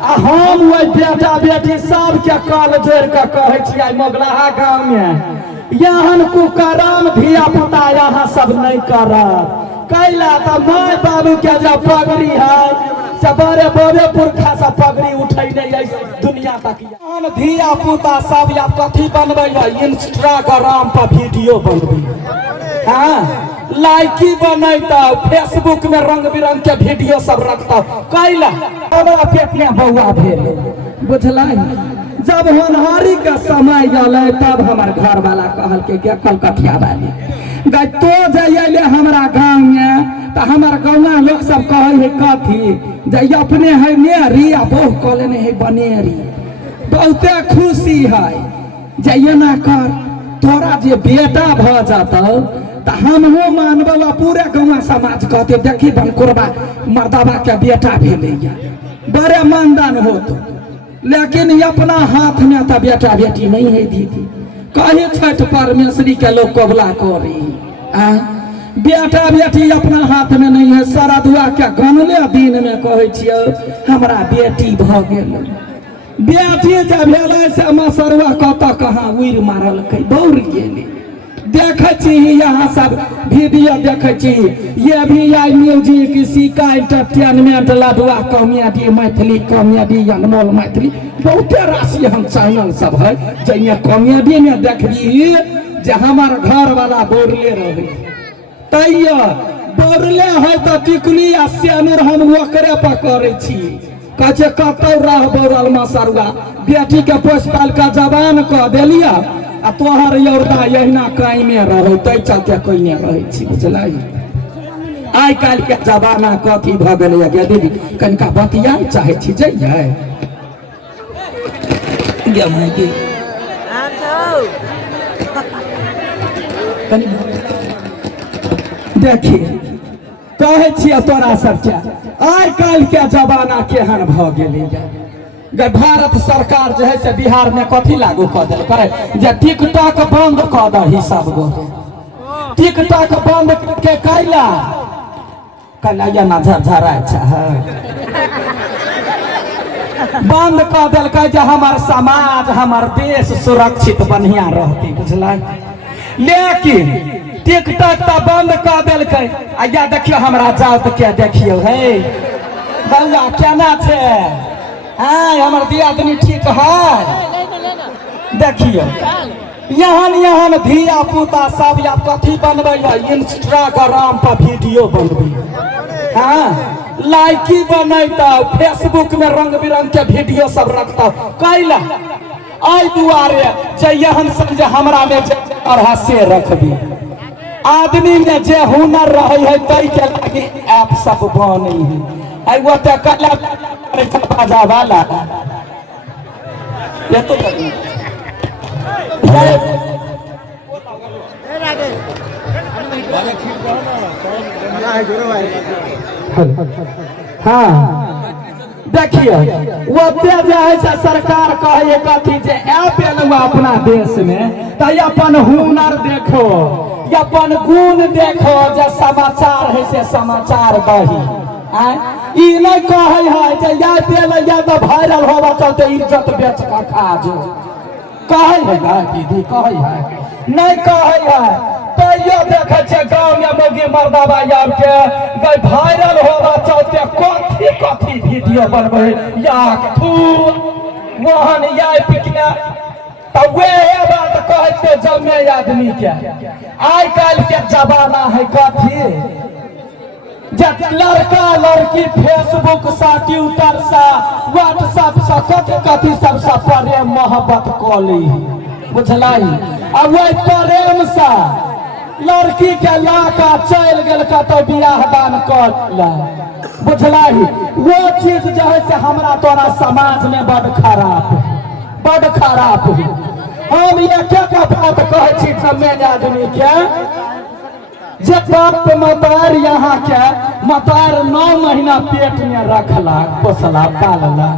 आ हम वही बेटा बेटी सबके काल जोड़ के कहे छियै मोगलाहा गाँव में यहाँ कुकराम धिया पुता यहाँ सब नहीं करत कैला तो माय बाबू के जब पगड़ी है बड़े बड़े पुरखा सब पगड़ी उठे नहीं दुनिया तक धिया पुता सब या कथी बनबे है इंस्टाग्राम पर वीडियो बनबे हाँ लाइकी बनता फेसबुक में रंग बिरंग के वीडियो सब रखता कैला पेट में बउआ भेल बुझल जब होनहारी का समय गए तब हमार घर वाला कहल के कलकतिया वाली गई तो जाइए हमारा गाँव में तो हमार गाँव लोग सब कहे है कथी जे अपने है नेरी आ बोह कहले है बनेरी बहुते खुशी है जे ना कर तोरा जे बेटा भ जाता तो हमहू मानब पूरे गाँव समाज कहते देखी बनकुरबा मर्दबा के बेटा भेले बड़े मानदान हो तो लेकिन अपना हाथ में तो बेटा बेटी नहीं है दीदी कही छठ परमेश्वरी के लोग कोबला करी बेटा बेटी अपना हाथ में नहीं है सारा दुआ के गनले दिन में कहे छियै हमरा बेटी भ गेल बेटी जब भेल से मसरुआ कत कहाँ उड़ मारल दौड़ गेली देखे छी यहाँ सब वीडियो देखे छी ये भी आई म्यूजिक सिका एंटरटेनमेंट लडुआ कॉमेडी मैथिली कॉमेडी अनमोल मैथिली बहुते राशि हम चैनल सब है जैसे कॉमेडी में देखली जे हमार घर वाला बोरले रहे तैयो बोरले है तो टिकुली आ सेनुर हम ओकरे पकड़े छी कहे कतौ रह बोरल मसरुआ बेटी के पोस पाल का जवान कह दिलिया आ तोहर यौरदा यहिना काई में रहो तै चलते कोई नहीं रहे छी बुझल आई काल के जमाना कथी भ गेलै गे दीदी कनिका बतिया चाहे छी जइए गे माय गे देखी कहे छियै तोरा सबके आई काल के जमाना केहन भ गेलै भारत सरकार जो है से बिहार में कथी लागू कर दिल करे जे टिकटॉक बंद कर दही सब गो टिकटॉक बंद के कैला कन्हैया ना झरझरा बंद कर दिल जे हमार समाज हमार देश सुरक्षित बढ़िया रहती बुझल लेकिन टिकटॉक तो बंद कर दिल या देखियो हमरा जात के देखियो है बल्ला केना छे हाँ हमार दियादनी ठीक है देखियो यहाँ धिया पुता सब या कथी बनबे है इंस्टाग्राम पर वीडियो बनबे हाँ लाइकी बनता फेसबुक में रंग बिरंग के वीडियो सब रखता कैला आई दुआरे जहन समझे हमरा में से रखबी आदमी में जे हुनर रहे है तई के लागी ऐप सब बने है आई वो तो कला बाजा वाला ये तो हाँ देखिए वो सरकार कहे कथी जे ऐप एलुआ अपना देश में तो अपन हुनर देखो अपन गुण देखो जे समाचार है से समाचार दही ई नहीं कहे है जे या पेल या तो वायरल होवा चलते इज्जत बेच का खा जो कहे है ना दीदी कहे है नहीं कहे है तो ये देखे छे गांव में मोगी मर्दाबा यार के गई वायरल होवा चलते कथी कथी वीडियो बनबे या थू मोहन या पिकना तो वे बात कहते जमे आदमी के आई काल के जमाना है कथी जब लड़का लड़की फेसबुक सा ट्विटर सा व्हाट्सएप सा कथी कथी सब सा प्रेम मोहब्बत कली बुझलाई अब वही प्रेम सा लड़की के लाका चल गल तो बियाह दान कर बुझलाई वो चीज जो है से हमरा तोरा समाज में बड़ खराब हम एक बात कहे छी सब आदमी के जे बाप मतार यहाँ के मतार 9 महीना पेट में रखला पोसला पालला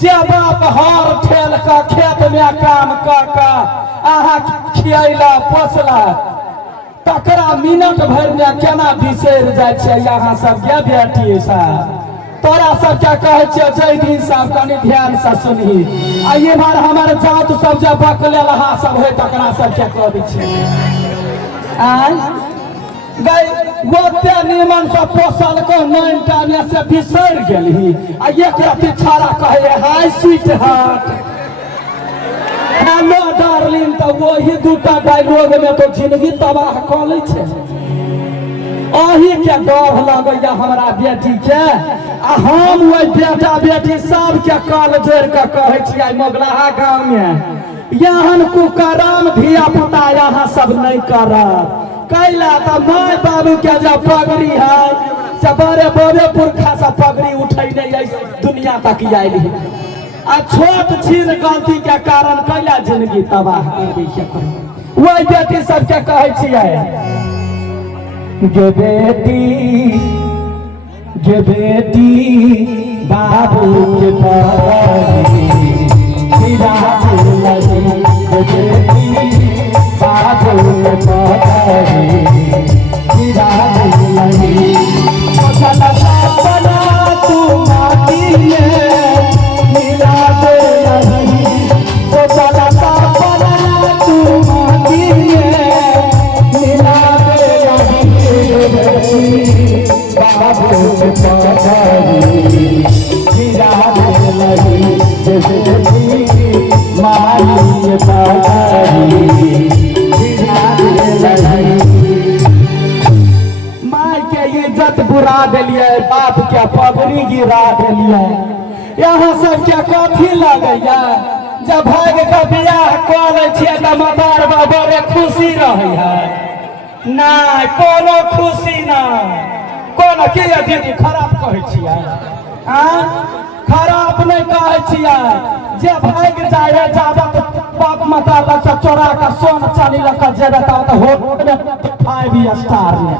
जे बाप हर ठेल का खेत में काम कर आहा खियला पोसला तकरा मिनट भर में केना बिसर जाय छै यहाँ सब के बेटी सा तो तोरा सब क्या कहे छे जय दिन साहब कनी ध्यान से सुनही आ ये बार हमारे जात सब जे बकले रहा सब होय तकरा सब क्या कह दै छे आय गई गोते निमन से पोसल को नैन टाने से बिसर गेलही आ एक रति छाड़ा कहे हाय स्वीट हार्ट हेलो डार्लिंग तो वही दूटा डायलॉग में तो जिंदगी तबाह कर लै छे अही के डर लगैया हमरा बेटी के आ हम वही बेटा बेटी सब के काल जोड़ के कहे छियै मोगलाहा गांव में यहन कुकर्म धिया पुता यहाँ सब नहीं करत कैला तो माय बाबू के जब पगड़ी है से बड़े बड़े पुरखा से पगड़ी उठे नहीं दुनिया तक आयल आ छोट चीज गलती के कारण कैला जिंदगी तबाह कर दै छै वही बेटी सबके कहे छियै गे बेटी बाबू के पगड़ी गिरा लगी गे बेटी बाबू के पगड़ी गिरा लगी सपना तू माटी में मिला दे लगी सपना तू माटी में मिला दे लगी बाबू के पगड़ी गिरा लगी जैसे माई पगड़ी माई के इज्जत बुरा दिलिए बाप के पगड़ी गिरा दिलिए यहाँ सब के कथी लगैया जब भाग के बियाह कऽ लै छियै तऽ मदार बाबा रे खुशी रहे है नहीं कोनो खुशी नहीं कोनो की दीदी खराब कहे छियै खराब नहीं कहे छियै जे भाग जाए जाबत बाप माता लग से चोरा का सोन चांदी लग जेबे तब होटल में 5 स्टार में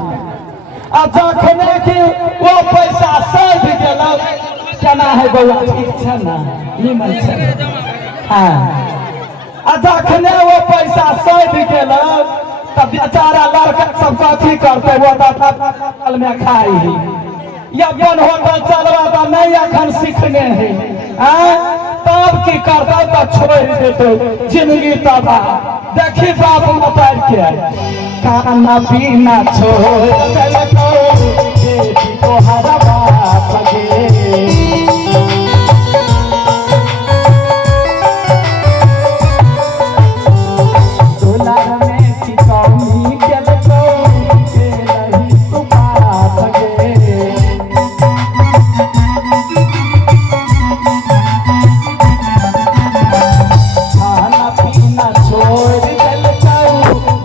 आ जखने कि वो पैसा सध गेलक केना है बउआ ठीक छै ना निमन छै हां आ जखने वो पैसा सध गेलक तब बेचारा लड़का सब कथी करते वो होटल में खाई या अपन होटल चलवा तो नहीं अखन सीखने है तब की करता तो छोड़ देते जिंदगी तबाह देखी बाप मतार के खाना पीना छोड़ देलको बेटी को हरा बाप गे दुलार में की कमी केलको के नहीं तू बाप गे खाना पीना छोड़ देलको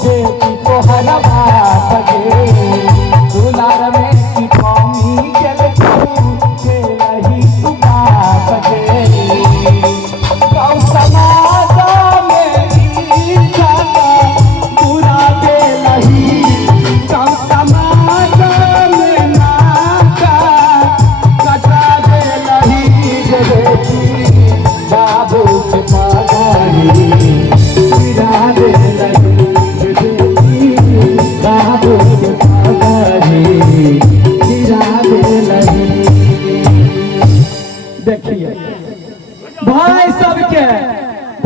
बेटी को हरा बाप गे दुलार में की कमी केलको के नहीं तू बाप गे गाँव समाज में इज्जत बुरा दे लही गाँव समाज में नाका कटा दे लही गे बेटी बाबू के पगड़ी गिरा दे लही गे बेटी बाबू के पगड़ी गिरा दे लही देखिए भाई सबके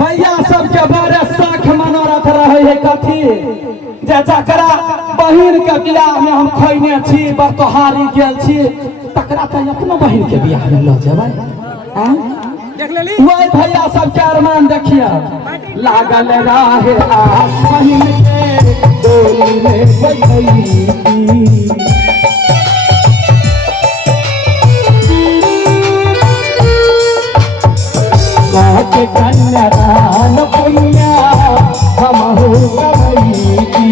भैया सबके बड़े शौक मनोरथ रहे है कथी जे जकरा बहिन के बियाह में हम खैने छी बतहारी गेल छी तकरा तो अपनो बहिन के बियाह में ल जेबै देख लेली वही भैया सबके अरमान देखिए लागल रहे आस बहिन के डोली में बैठी के कन्यादान पुण्या हमहु गवैती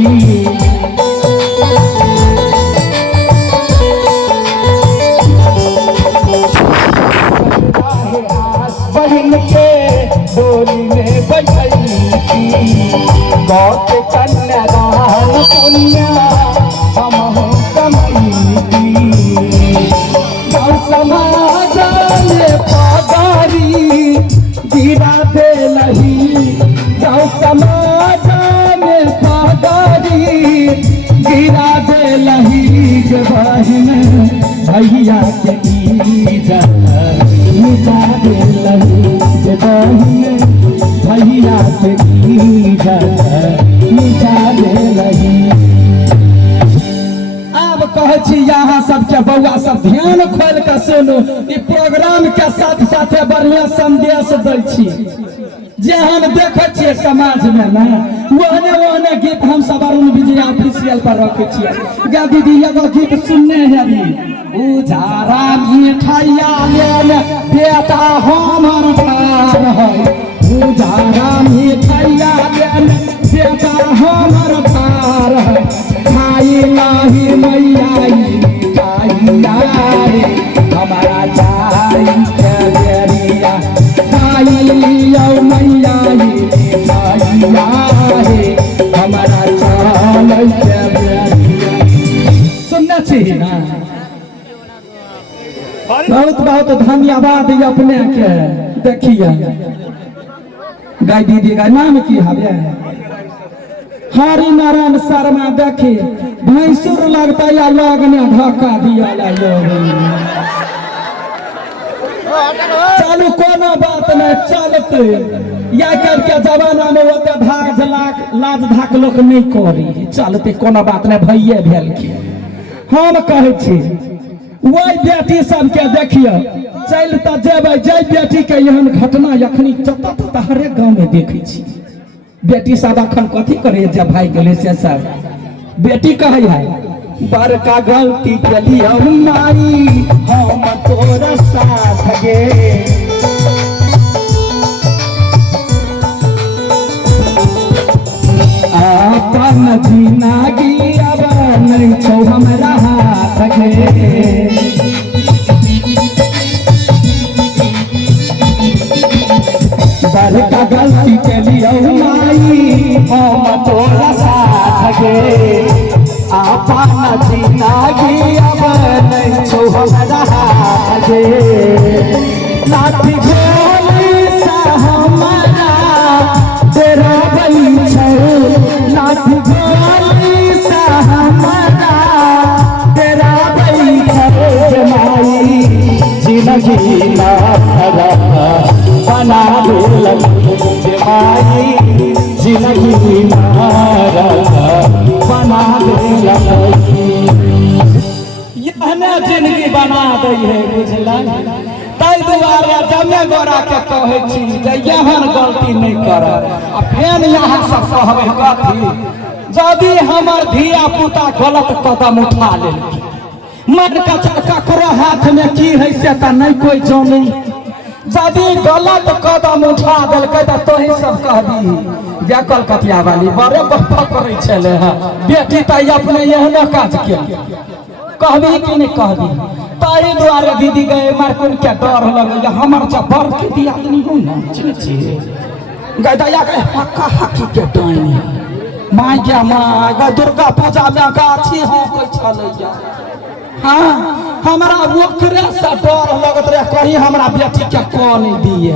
बहिन के डोली में बैठी गौ के कन्यादान पुण्या हमहु गवैती गाँव समाज में पगड़ी गिरा दे लही गाँव समाज में पगड़ी गिरा दे लही गे बहिन भैया के इज्जत साथ निकाले लगी। अब कहे छी यहाँ सबके बउआ सब ध्यान खोल के सुनू, ई प्रोग्राम के साथ साथ बढ़िया संदेश दै छी जे हम देखे छियै समाज में ना ओहने गीत हम सब अरुण विजय ऑफिशियल पर रखे छियै। गा दीदी एगो गीत सुनने हरी, उजारा मिठाइया ले बेटा हमर भार है, उजारा मिठाइया ले बेटा हमर भार है, खाई नाही मैया मिठाइया रे हमारा जाई के बेरिया, खाई लियो मैया मिठाइया रे हमारा चल के बेरिया। सुनना चाहिए ना। बहुत बहुत धन्यवाद अपने के। देखिए गाय दीदी का नाम की है हरि नारायण शर्मा। देखी भैंसुर लगता या लगने धक्का दिया चलू कोनो बात नहीं चलते या करके जमाना में ओते धाक लाज धाक लोक नहीं करी चलते कोनो बात नहीं भैये भेल के हम कहे छी वही बेटी सबके देखिए चल तो जेबै जे बेटी के एहन घटना अखनी जतऽ हरेक गाँव में देखे छी। बेटी सब अखन कथी करे जब भाई गेले से सब बेटी कहे है बड़का गलती केली माई हम तोरा साथ गे, अपन जिंदगी अब नहीं छौ हमरा हाथ गे, बड़का गलती केली माई हम तोरा साथ गे, अपन जिंदगी अब नहीं छौ हमरा हाथ गे, लाठी गोली सा हमारा तेरा बई छौ, लाठी गोली सा हमारा तेरा बई छौ, माई जिंदगी ना बना दे माई जिंदगी बना दे जिंदगी बना दे है बुझल। ताहि दुआरे जमे गोरा के कहे छी जे एहन गलती नहीं कर। फेन यहाँ सब कहबे कथी यदि हमर धिया पुता गलत कदम उठा ले मन ककरो हाथ में की है से तो नहीं कोई जानी, यदि गलत कदम उठा दिलकै तो तोही सब कहबी जे कलकतिया वाली बड़े बप्पा करे छले है बेटी ताई अपने एहने काज के कहबी कि नहीं कहबी। ताहि दुआरे दीदी गए मारकुन के डर लगे हमर जब बड़ के दी आदमी हो ना गए दया के हक्का हक्की के डाइन माय के माय गए दुर्गा पूजा में गाछी हो कोई छलैया। हाँ हमरा ओकरे से डर लगत रहे कहीं हमरा बेटी के कह नहीं दिए,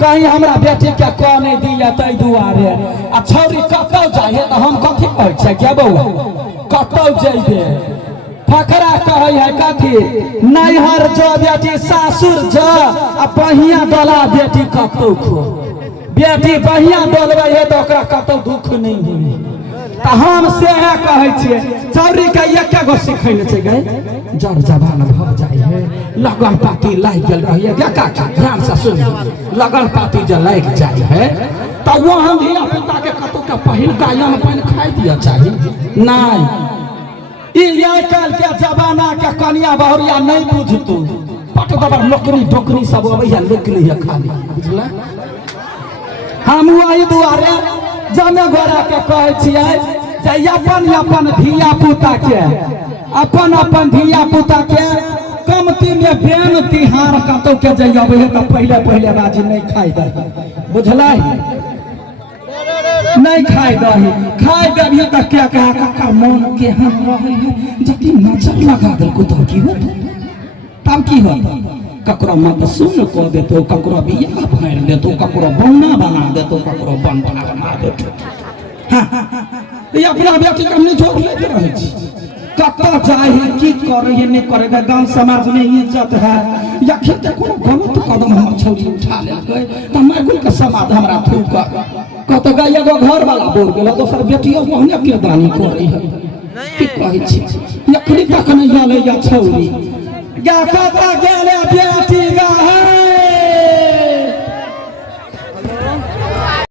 कहीं हमरा बेटी के कह नहीं दिए। ताहि दुआरे आ छौरी कतौ जाए तो हम कथी कहै छै के बौआ कतौ जइबे फकरा कहे है कथी नैहर जो बेटी सासुर जो आ पहिया डोला बेटी कतौ खो, बेटी पहिया डोलबै है तो ओकरा कतौ दुख नहीं हुई। तो हम से कहे छे चौरी के एक गो सिखैले छै गए जड़ जवान भ जाए है लगन पाती लाग गेल रहिए का ध्यान से सुन लगन पाती जे लाग जाए है तो वो हम धिया पुता के कतौ के पहिल गायन पानी खाई दिया चाहिए नहीं। ई आजकल के जमाना के कनिया बहुरिया नहीं बुझतू पट दबर नौकरी डोकरी सब अबैया निकली है खाली बुझला। हम वही दुआरे जमे गोरा के कहे छियै जे अपन अपन धिया पुता के अपन धिया पुता के कमती में बेन तिहार कतौ के जइबे है तो पहले पहले राजी नहीं खाई दही बुझला नहीं खाई दही खाई देबी तो क्या कहा काका मन के हम रहे है जति नजर लगा दे को तो की होत तब की होत ककरो मत सुन को देतो ककरो बियाह फाड़ देतो ककरो बन्ना बना देतो ककरो बन बना देतो। ये अपना बेटी के हमने छोड़ लेते रहे छी कतौ जाए है की करे है नहीं करेगा गांव समाज में इज्जत है या खेते कोनो गलत कदम हम छौरी उठा ले गए तो मैं कुल के समाज हमरा थूक कत गई एगो घर वाला बोल गेल दोसर बेटियों ओहने के दानी करे है की कहै छी एखनी तक नहीं जाने या छौरी गा कत गेले बेटी